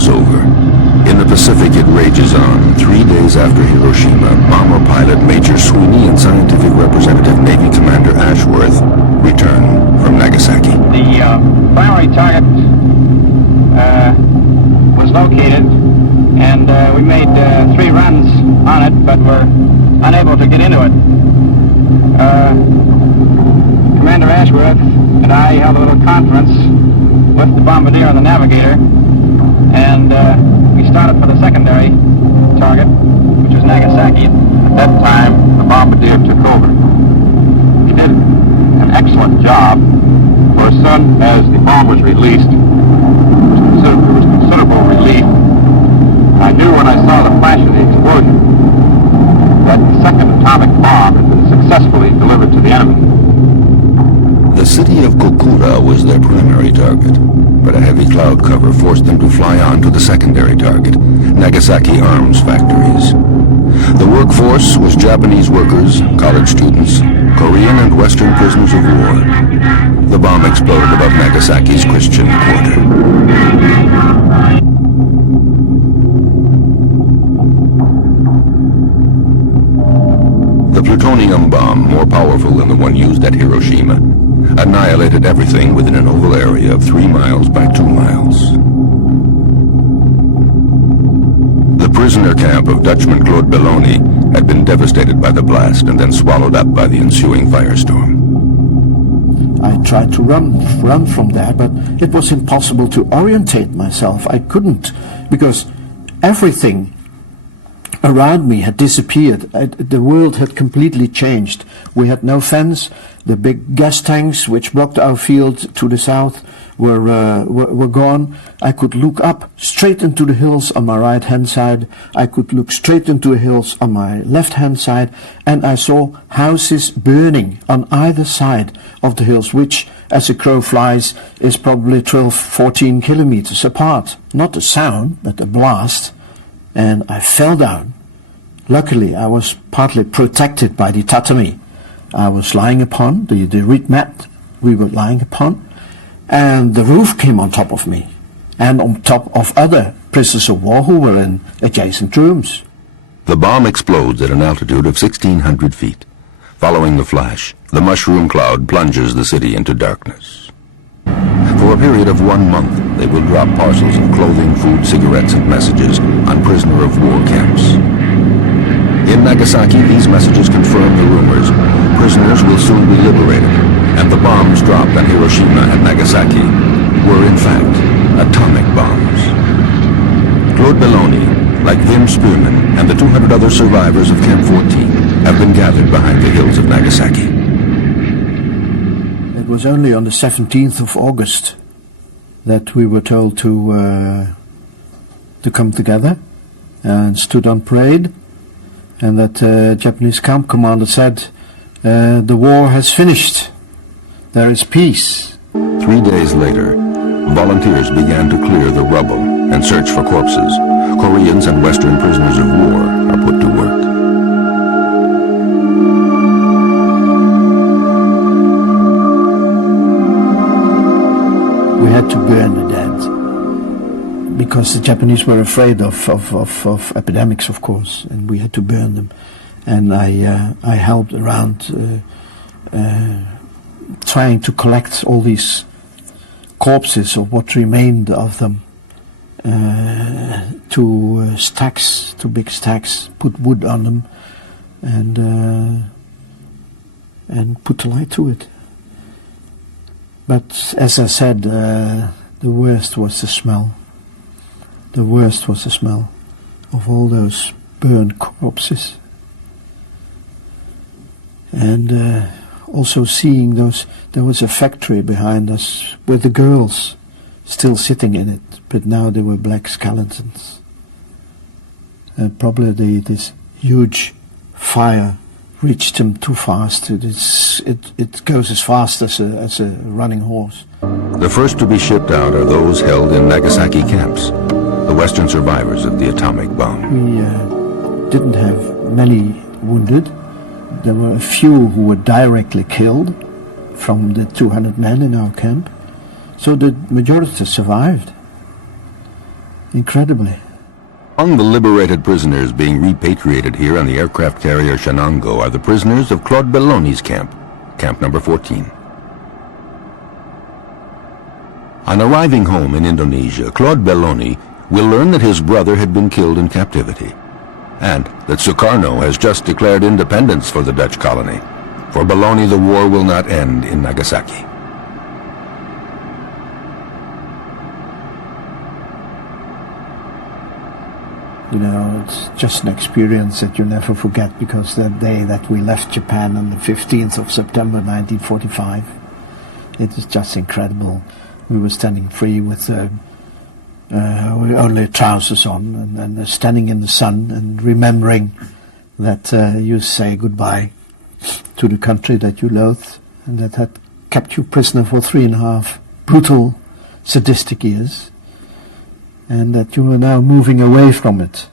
is over. In the Pacific, it rages on. 3 days after Hiroshima, bomber pilot Major Sweeney and scientific representative Navy Commander Ashworth return from Nagasaki. The primary target was located, and we made 3 runs on it, but were unable to get into it. Commander Ashworth and I held a little conference with the bombardier and the navigator, and we started for the secondary target, which was Nagasaki. At that time, the bombardier took over. He did an excellent job, for as soon as the bomb was released, there was considerable relief. I knew when I saw the flash of the explosion that the second atomic bomb had been successfully delivered to the enemy. The city of Kokura was their primary target, but a heavy cloud cover forced them to fly on to the secondary target, Nagasaki arms factories. The workforce was Japanese workers, college students, Korean and Western prisoners of war. The bomb exploded above Nagasaki's Christian quarter. The plutonium bomb, more powerful than the one used at Hiroshima, annihilated everything within an oval area of 3 miles by 2 miles. The prisoner camp of Dutchman Claude Belloni had been devastated by the blast and then swallowed up by the ensuing firestorm. I tried to run from there, but it was impossible to orientate myself. I couldn't, because everything around me had disappeared. The world had completely changed. We had no fence. The big gas tanks which blocked our field to the south were gone. I could look up straight into the hills on my right hand side. I could look straight into the hills on my left hand side, and I saw houses burning on either side of the hills, which, as a crow flies, is probably 12-14 kilometers apart. Not a sound, but a blast. And I fell down. Luckily, I was partly protected by the tatami I was lying upon, the reed mat we were lying upon, and the roof came on top of me, and on top of other prisoners of war who were in adjacent rooms. The bomb explodes at an altitude of 1,600 feet. Following the flash, the mushroom cloud plunges the city into darkness. For a period of 1 month, they will drop parcels of clothing, food, cigarettes, and messages on prisoner of war camps. In Nagasaki, these messages confirm the rumors. Prisoners will soon be liberated, and the bombs dropped on Hiroshima and Nagasaki were, in fact, atomic bombs. Claude Belloni, like Wim Spearman and the 200 other survivors of Camp 14, have been gathered behind the hills of Nagasaki. It was only on the 17th of August that we were told to come together and stood on parade, and that Japanese camp commander said, the war has finished. There is peace. 3 days later, volunteers began to clear the rubble and search for corpses. Koreans and Western prisoners of war are put to work. We had to burn the dead, because the Japanese were afraid of epidemics, of course, and we had to burn them. And I helped around trying to collect all these corpses, or what remained of them, to stacks, to big stacks, put wood on them, and put the light to it. But as I said, the worst was the smell. The worst was the smell of all those burned corpses. And also seeing those, there was a factory behind us with the girls still sitting in it, but now they were black skeletons. Probably this huge fire reached them too fast. It goes as fast as a running horse. The first to be shipped out are those held in Nagasaki camps, the Western survivors of the atomic bomb. We didn't have many wounded. There were a few who were directly killed from the 200 men in our camp. So the majority survived. incredibly. Among the liberated prisoners being repatriated here on the aircraft carrier Shenango are the prisoners of Claude Belloni's camp, Camp Number 14. On arriving home in Indonesia, Claude Belloni will learn that his brother had been killed in captivity, and that Sukarno has just declared independence for the Dutch colony. For Belloni, the war will not end in Nagasaki. You know, it's just an experience that you never forget, because that day that we left Japan on the 15th of September 1945, it was just incredible. We were standing free with only trousers on, and standing in the sun and remembering that you say goodbye to the country that you loathe and that had kept you prisoner for 3.5 brutal, sadistic years, and that you are now moving away from it.